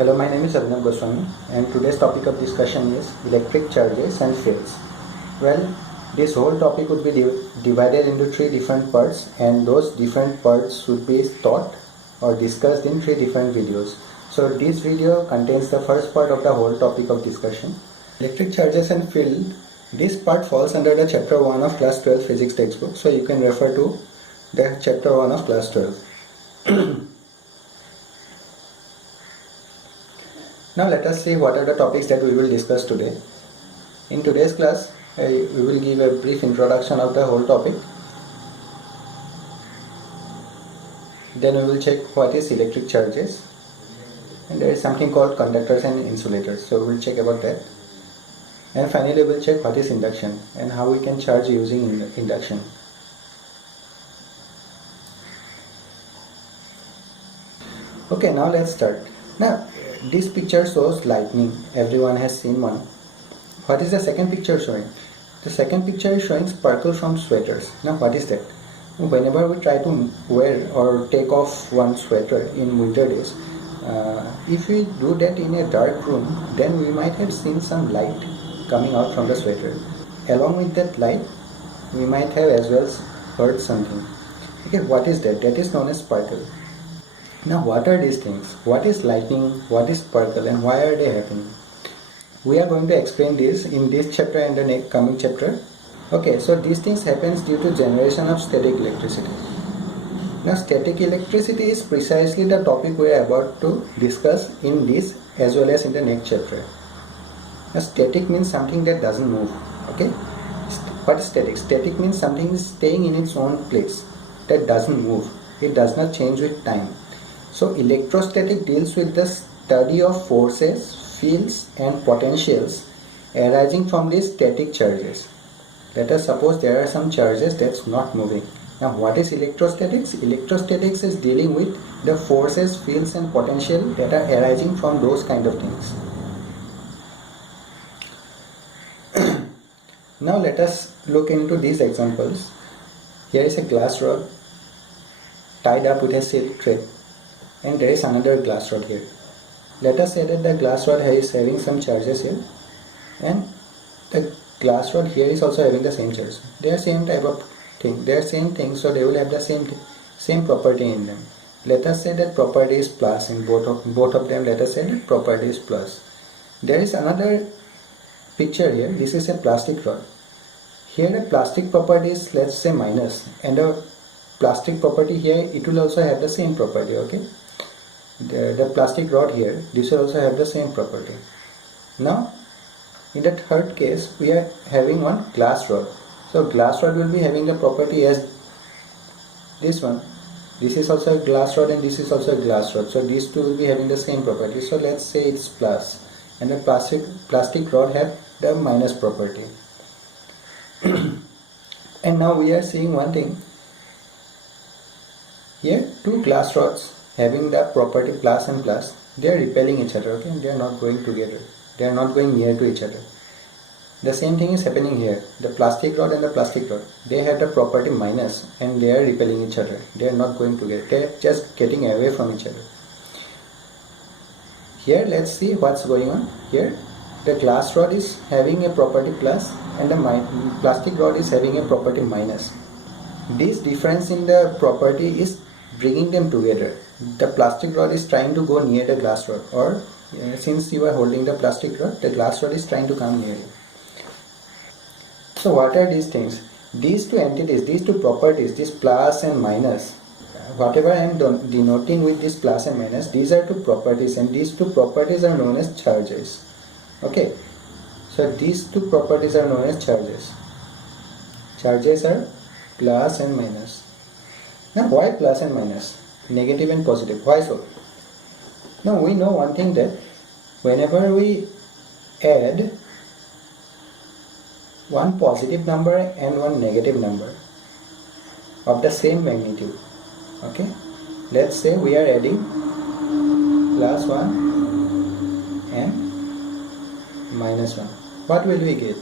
Hello, my name is Arnab Goswami and today's topic of discussion is electric charges and fields. Well, this whole topic would be divided into three different parts, and those different parts should be taught or discussed in three different videos. So this video contains the first part of the whole topic of discussion. Electric charges and field. This part falls under the chapter 1 of class 12 physics textbook, so you can refer to the chapter 1 of class 12. Now let us see what are the topics that we will discuss today. In today's class, we will give a brief introduction of the whole topic. Then we will check what is electric charges. And there is something called conductors and insulators, so we will check about that. And finally we will check what is induction and how we can charge using induction. Okay, now let's start. Now this picture shows lightning. Everyone has seen one. What is the second picture showing? The second picture is showing sparkle from sweaters. Now what is that? Whenever we try to wear or take off one sweater in winter days, if we do that in a dark room, then we might have seen some light coming out from the sweater. Along with that light, we might have as well heard something. Okay, what is that? That is known as sparkle. Now what are these things? What is lightning? What is sparkle? And why are they happening? We are going to explain this in this chapter and the next coming chapter. Okay, so these things happens due to generation of static electricity. Now static electricity is precisely the topic we are about to discuss in this as well as in the next chapter. Now static means something that doesn't move. Okay, what is static? Static means something is staying in its own place, that doesn't move. It does not change with time. So electrostatic deals with the study of forces, fields and potentials arising from these static charges. Let us suppose there are some charges that's not moving. Now what is electrostatics? Electrostatics is dealing with the forces, fields and potential that are arising from those kind of things. Now let us look into these examples. Here is a glass rod tied up with a silk thread, and there is another glass rod here. Let us say that the glass rod is having some charges here, and the glass rod here is also having the same charges. They are same type of thing. They are same thing, so they will have the same property in them. Let us say that property is plus in both of them. Let us say that property is plus. There is another picture here. This is a plastic rod. Here the plastic property is, let's say, minus, and the plastic property here, it will also have the same property. Okay, the plastic rod here, this will also have the same property. Now in the third case, we are having one glass rod. So glass rod will be having the property as this one. This is also a glass rod and this is also a glass rod. So these two will be having the same property. So let's say it's plus, and the plastic rod have the minus property. And now we are seeing one thing. Here two glass rods having the property plus and plus, they are repelling each other. Okay, they are not going together. They are not going near to each other. The same thing is happening here. The plastic rod and the plastic rod, they have the property minus and they are repelling each other. They are not going together. They are just getting away from each other. Here let's see what's going on. Here the glass rod is having a property plus and the plastic rod is having a property minus. This difference in the property is bringing them together. The plastic rod is trying to go near the glass rod, or since you are holding the plastic rod, the glass rod is trying to come near you. So what are these things? These two entities, these two properties, this plus and minus, whatever I am denoting with this plus and minus, these are two properties, and these two properties are known as charges. Okay, so these two properties are known as charges. Charges are plus and minus. Now why plus and minus? Negative and positive. Why so? Now we know one thing, that whenever we add one positive number and one negative number of the same magnitude, okay, let's say we are adding plus 1 and minus 1. What will we get?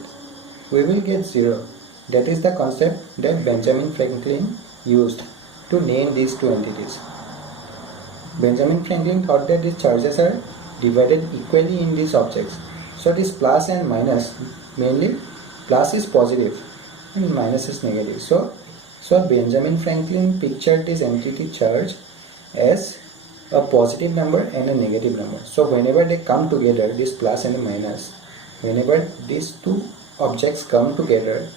We will get 0. That is the concept that Benjamin Franklin used to name these two entities. Benjamin Franklin thought that these charges are divided equally in these objects. So this plus and minus, mainly plus is positive and minus is negative. So Benjamin Franklin pictured this entity charge as a positive number and a negative number. So whenever they come together, this plus and a minus, whenever these two objects come together,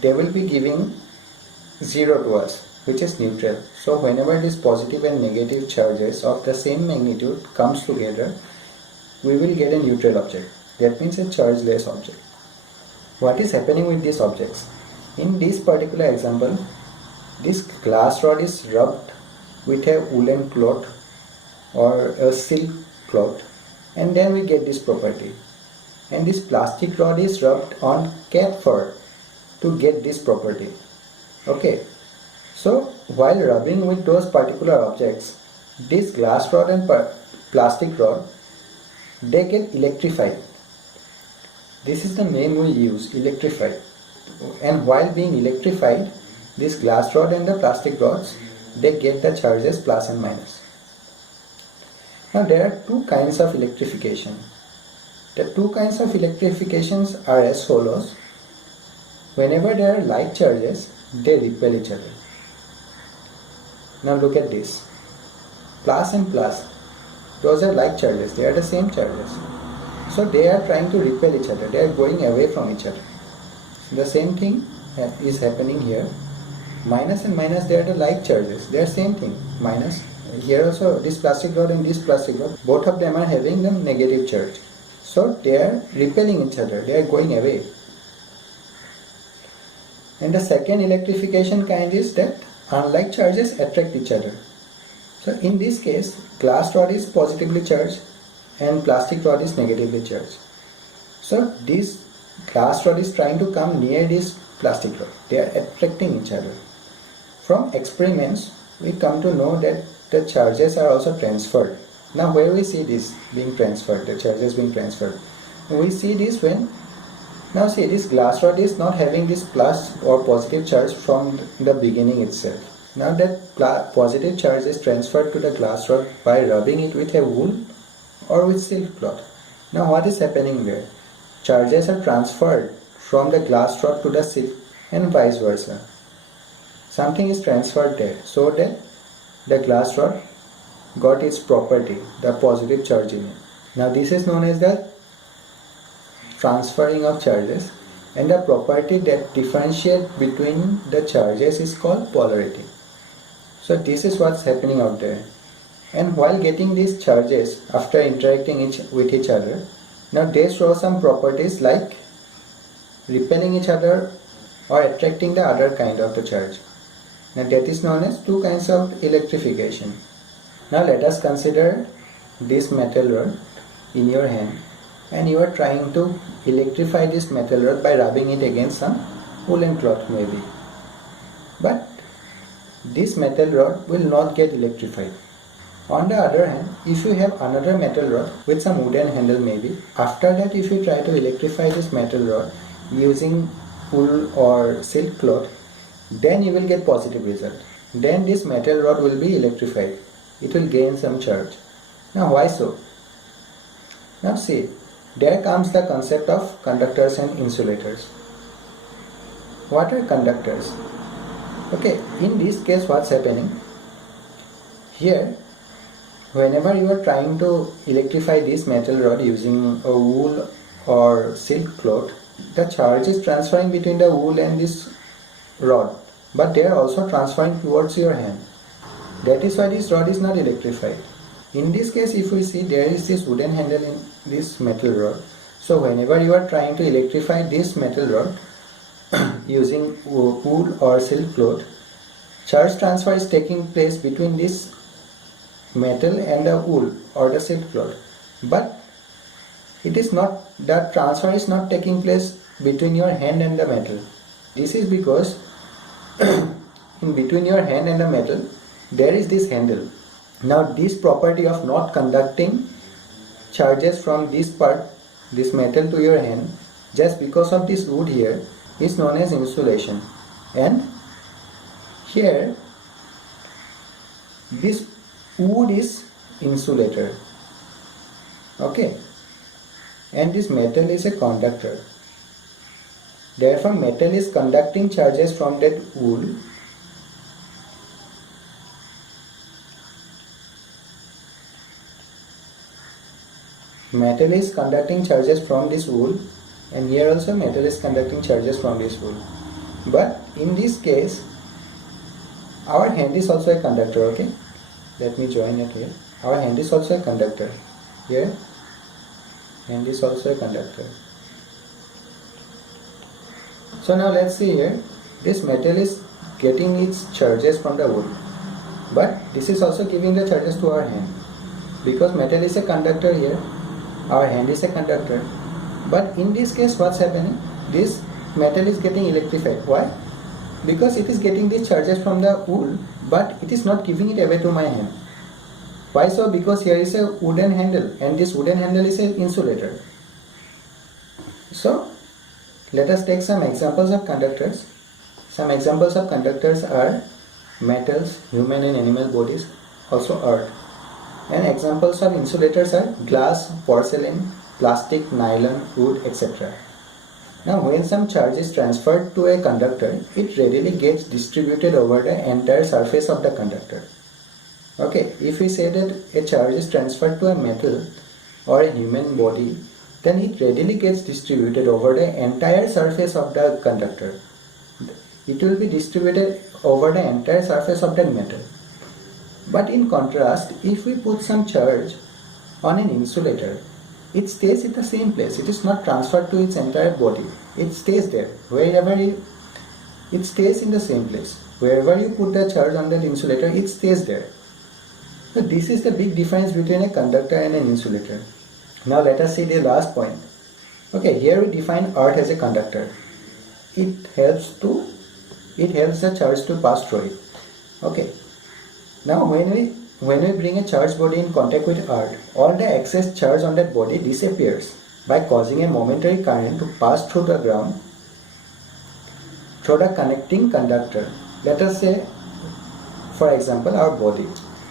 they will be giving 0 to us, which is neutral. So whenever these positive and negative charges of the same magnitude comes together, we will get a neutral object. That means a chargeless object. What is happening with these objects? In this particular example, this glass rod is rubbed with a woolen cloth or a silk cloth, and then we get this property. And this plastic rod is rubbed on cat fur to get this property. Okay, so while rubbing with those particular objects, this glass rod and plastic rod, they get electrified. This is the name we use, electrified. And while being electrified, this glass rod and the plastic rods, they get the charges plus and minus. Now there are two kinds of electrification. The two kinds of electrifications are as follows. Whenever there are like charges, they repel each other. Now look at this. Plus and plus, those are like charges, they are the same charges. So they are trying to repel each other, they are going away from each other. So the same thing is happening here. Minus and minus, they are the like charges, they are same thing. Minus, here also this plastic rod and this plastic rod, both of them are having the negative charge. So they are repelling each other, they are going away. And the second electrification kind is that unlike charges attract each other. So in this case, glass rod is positively charged and plastic rod is negatively charged. So this glass rod is trying to come near this plastic rod. They are attracting each other. From experiments, we come to know that the charges are also transferred. Now where we see this being transferred, the charges being transferred? We see this when, now see, this glass rod is not having this plus or positive charge from the beginning itself. Now that positive charge is transferred to the glass rod by rubbing it with a wool or with silk cloth. Now what is happening there? Charges are transferred from the glass rod to the silk and vice versa. Something is transferred there so that the glass rod got its property, the positive charge in it. Now this is known as the transferring of charges, and the property that differentiates between the charges is called polarity. So this is what's happening out there. And while getting these charges after interacting with each other, now they show some properties like repelling each other or attracting the other kind of the charge. Now that is known as two kinds of electrification. Now let us consider this metal rod in your hand, and you are trying to electrify this metal rod by rubbing it against some woolen cloth maybe. But this metal rod will not get electrified. On the other hand, if you have another metal rod with some wooden handle maybe, after that if you try to electrify this metal rod using wool or silk cloth, then you will get positive result. Then this metal rod will be electrified. It will gain some charge. Now why so? Now see, there comes the concept of conductors and insulators. What are conductors? Okay, in this case what's happening? Here, whenever you are trying to electrify this metal rod using a wool or silk cloth, the charge is transferring between the wool and this rod, but they are also transferring towards your hand. That is why this rod is not electrified. In this case, if we see, there is this wooden handle in this metal rod. So whenever you are trying to electrify this metal rod using wool or silk cloth, charge transfer is taking place between this metal and the wool or the silk cloth. But it is not, that transfer is not taking place between your hand and the metal. This is because in between your hand and the metal, there is this handle. Now this property of not conducting charges from this part, this metal to your hand, just because of this wood here, is known as insulation. And here this wood is insulator. Okay, and this metal is a conductor. Therefore, metal is conducting charges from that wool. Metal is conducting charges from this wool, and here also metal is conducting charges from this wool. But in this case, our hand is also a conductor. Okay, let me join it here. Our hand is also a conductor. Here, hand is also a conductor. So now let's see here. This metal is getting its charges from the wool, but this is also giving the charges to our hand. Because metal is a conductor here, our hand is a conductor. But in this case, what's happening? This metal is getting electrified. Why? Because it is getting these charges from the wool, but it is not giving it away to my hand. Why so? Because here is a wooden handle, and this wooden handle is an insulator. So let us take some examples of conductors. Some examples of conductors are metals, human and animal bodies, also earth. And examples of insulators are glass, porcelain, plastic, nylon, wood, etc. Now when some charge is transferred to a conductor, it readily gets distributed over the entire surface of the conductor. Okay, if we say that a charge is transferred to a metal or a human body, then it readily gets distributed over the entire surface of the conductor. It will be distributed over the entire surface of that metal. But in contrast, if we put some charge on an insulator, it stays in the same place. It is not transferred to its entire body. It stays there. It stays in the same place. Wherever you put the charge on that insulator, it stays there. So this is the big difference between a conductor and an insulator. Now let us see the last point. Okay, here we define earth as a conductor. It helps the charge to pass through it. Okay. Now when we bring a charged body in contact with earth, all the excess charge on that body disappears by causing a momentary current to pass through the ground through the connecting conductor. Let us say, for example, our body.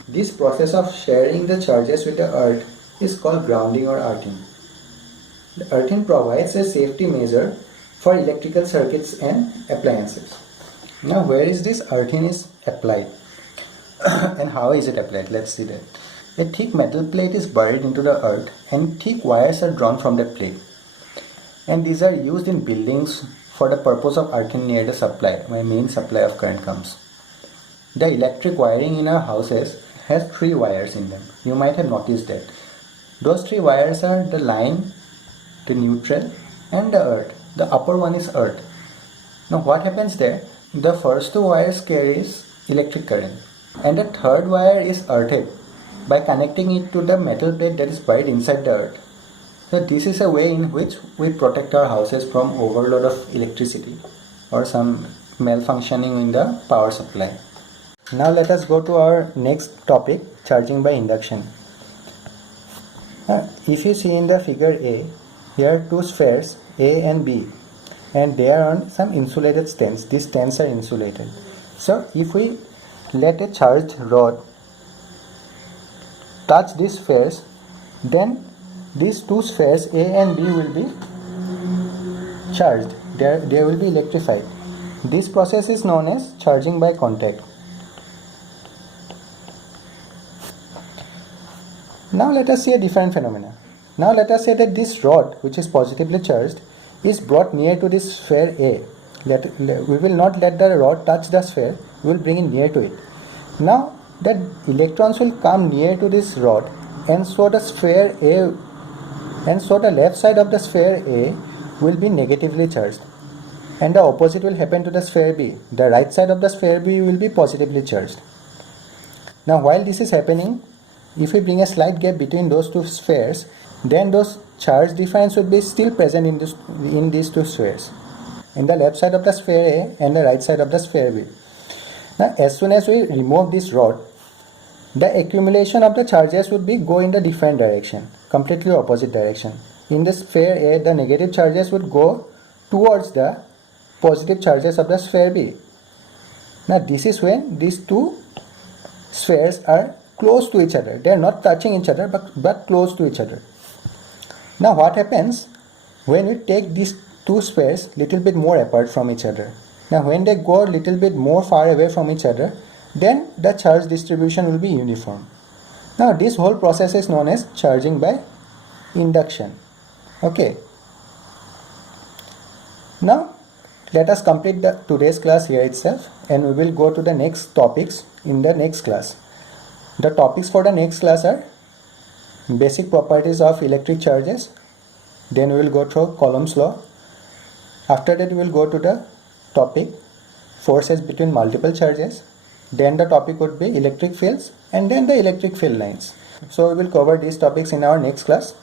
This process of sharing the charges with the earth is called grounding or earthing. The earthing provides a safety measure for electrical circuits and appliances. Now where is this earthing is applied? And how is it applied? Let's see that. A thick metal plate is buried into the earth and thick wires are drawn from the plate. And these are used in buildings for the purpose of earthing near the supply, where main supply of current comes. The electric wiring in our houses has 3 wires in them. You might have noticed that. Those 3 wires are the line, the neutral and the earth. The upper one is earth. Now what happens there? The first 2 wires carries electric current and the third wire is earthed by connecting it to the metal plate that is buried inside the earth. So this is a way in which we protect our houses from overload of electricity or some malfunctioning in the power supply. Now let us go to our next topic, charging by induction. If you see in the figure A, here are 2 spheres A and B, and they are on some insulated stands. These stands are insulated. So if we let a charged rod touch these spheres, then these 2 spheres A and B will be charged. They will be electrified. This process is known as charging by contact. Now let us see a different phenomena. Now let us say that this rod, which is positively charged, is brought near to this sphere A. We will not let the rod touch the sphere, we will bring it near to it. Now that electrons will come near to this rod, and so the sphere A, and so the left side of the sphere A will be negatively charged, and the opposite will happen to the sphere B. The right side of the sphere B will be positively charged. Now while this is happening, if we bring a slight gap between those 2 spheres, then those charge difference would be still present in these 2 spheres, in the left side of the sphere A and the right side of the sphere B. Now as soon as we remove this rod, the accumulation of the charges would be go in the different direction, completely opposite direction. In the sphere A, the negative charges would go towards the positive charges of the sphere B. Now this is when these 2 spheres are close to each other. They are not touching each other but close to each other. Now what happens when we take these two spheres little bit more apart from each other? Now when they go a little bit more far away from each other, then the charge distribution will be uniform. Now this whole process is known as charging by induction. Okay. Now let us complete today's class here itself, and we will go to the next topics in the next class. The topics for the next class are basic properties of electric charges. Then we will go through Coulomb's law. After that we will go to the topic forces between multiple charges. Then the topic would be electric fields, and then the electric field lines. So we will cover these topics in our next class.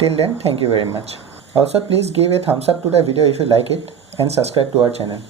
Till then, thank you very much. Also, please give a thumbs up to the video if you like it and subscribe to our channel.